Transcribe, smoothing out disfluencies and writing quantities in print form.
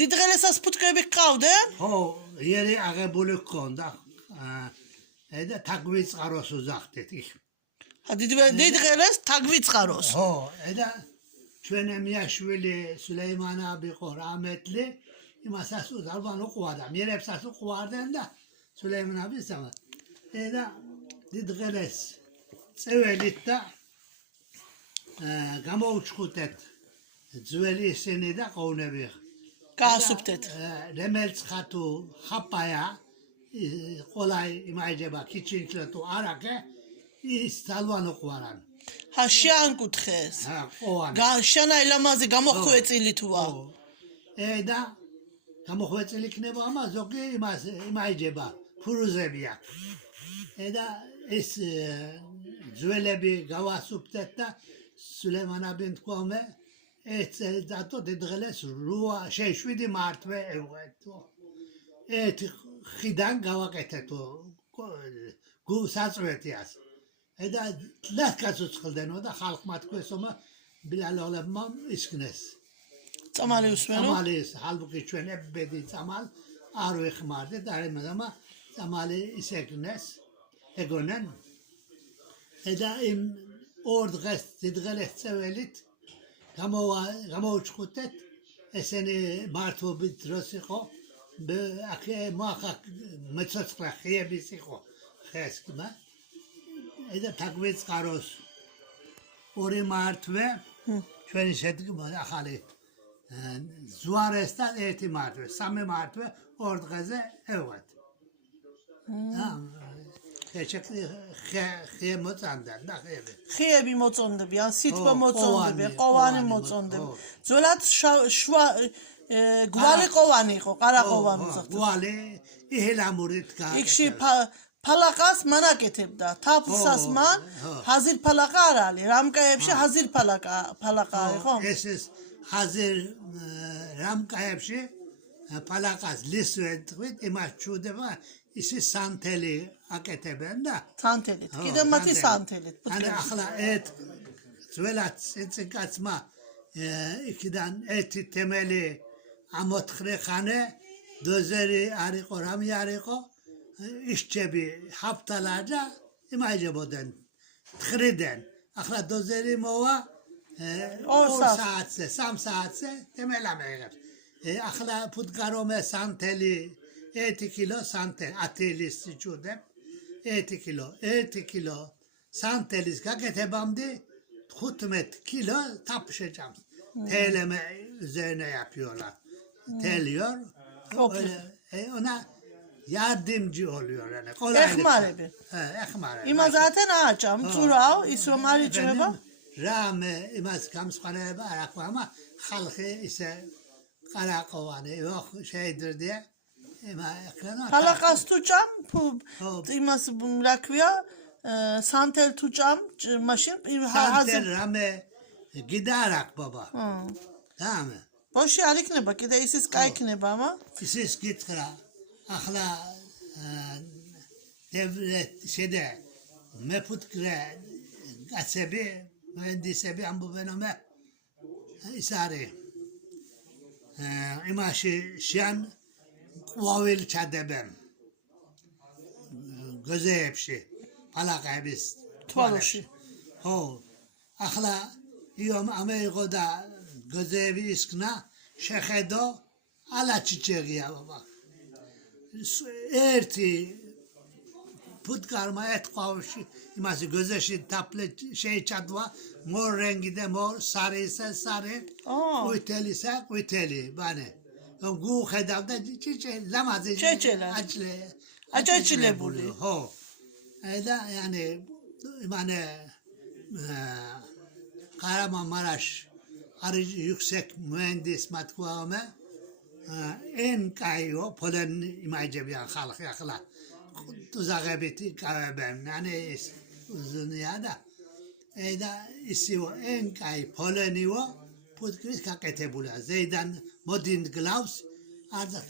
დიდღელესას ფუტკრები ჰყავდნენ? ხო, იერი აღებული ჰქონდა. და თაგვიწყაროს უძახდეთ იქ. დიდღელეს თაგვიწყაროს. ხო, და ჩვენი მიაშვილი სულეიმანა იყო რამეთლი, იმასაც ალბან უყვარდა, მიერებსაც უყვარდნენ და სულეიმანა ბისამა. და დიდღელეს წეველით და გამოუჩხუტეთ ძველი ისინი და ყოვნები. გაასუფთეთ. რემელც ხათუ ხაპაია ყოლაი იმაიჯება ქიჩინჩლა თუ არაკე ის თალვან უყვარან. შეანკუთხეს. ყოვან. შანაი ლამაზი გამოხვეწილი თუა. და გამოხვეწილი იქნება ამა ზოგი იმაიჯება ფურუზებია. და ეს ძველები გავასუფთეთ და სულეიმანაბინ თქვამე ეს დატო დიდღელეს 7 მარტვე ევღეთო. ერთი ხიდან გავაკეთეთო გუსაწვეთიას. და ლასკაც უცხლდენო და ხალხმა თქვესომა ბილალოლებმა ისკნეს. წამალი უსმენო? წამალი ჰალბუკი ჩვენ ბედი წამალ არ ვეხმარდეთ არემადამა წამალი ისეკნეს ეგონენ. და იმ ორ დღეს დიდღელეს წეველით გამოუჩხუტეთ ესენი მართობით დროს იყო აქე მოახა მეცოცხლა ხიების იყო ხესკმა. და თაგვიწყაროს 2 მარტვე ჩვენი შედგება ახალი ზუარეს და 1 მარტვე 3 მარტვე 2 დღეზე ევღეთ. ხე მოწონდნენ და ხეები. ხეები მოწონდებიან, სითბო მოწონდებიან, ყოვანი მოწონდებიან. ძველად შვა გვალი ყოვანი იყო, ყარა ყოვანი უძახდა. გვალი იჰლამურით გააკეთა. იქში ფალაყას მანაკეთებდა. თაფლსას მან ჰაზირ ფალაყა არ არის. რამკაებში ჰაზირ ფალაყა იყო. ეს ჰაზირ რამკაებში ფალაყას ლისვეთყვით იმას ჩუდება ისი სანთელი აკეთებენ და სანთელით. კიდევ მათი სანთელით. ახლა ერთ ძველად ციკაცმა იქიდან ერთი თემელი ამოთხრე ხანე დოზერი არ იყო, რამე არ იყო ისჩები ჰაფტალა და იმაიჯებოდნენ თხრიდან. ახლა დოზერი მოვა 2 საათზე, 3 საათზე თემელა მეიღებს. ახლა ფუტკარომე სანთელი 1 კილო სანთელი 10 ლისტი ჩუდე 1 კილო სანთელის გაკეთებამდე 15 კილო თაფშე ჭამს. თელემე ზენეა პიოლა. თელიორ ონა იარდიმჯი ოლიორანა. ეხმარები. ეხმარები. იმაზათენ აჭამ წურავ ის რომ არ იჭმება. რამე იმას გამსყარება არ აქვს, ამა ხალხი ისე ყარაყოვანი შეიძლება ფალაყას თუ ჭამ იმას რა ქვია სანთელ თუ ჭამ მაშინ სანთელ რამე გიდა არ აქვს ბაბა. დამე ბოში არ იქნება კიდე ისის კაი იქნება ამა ისის გითხრა ახლა შედე მეფუტკრე გაცები მენდისები ამბობენო მე ის არის იმაში შენ ყვავილი ჩადებენ გზებში ფალაყების თვალში. ხო ახლა იომ ამეიღო და გზები ისკნა შეხედო ალაჩიჩერია ბაბა. ერთი ფუტკარმა ეთყავში იმას გზაში თაფლე შეიჭადვა მორ რენგი და მორ სარისა სარე ყვითელისა ყვითელი ბანე გუ ხედავდა ჭიჭე ლამაზი აჭლებული ხო და yani imane Kahramanmaraş arı yüksek mühendis matkuame en kayo polen imajebyan halk yakla tuzağebeti kahvem yani uzun ya da isivo en kay polenivo putkris kaketebula zeydan modern gloves arda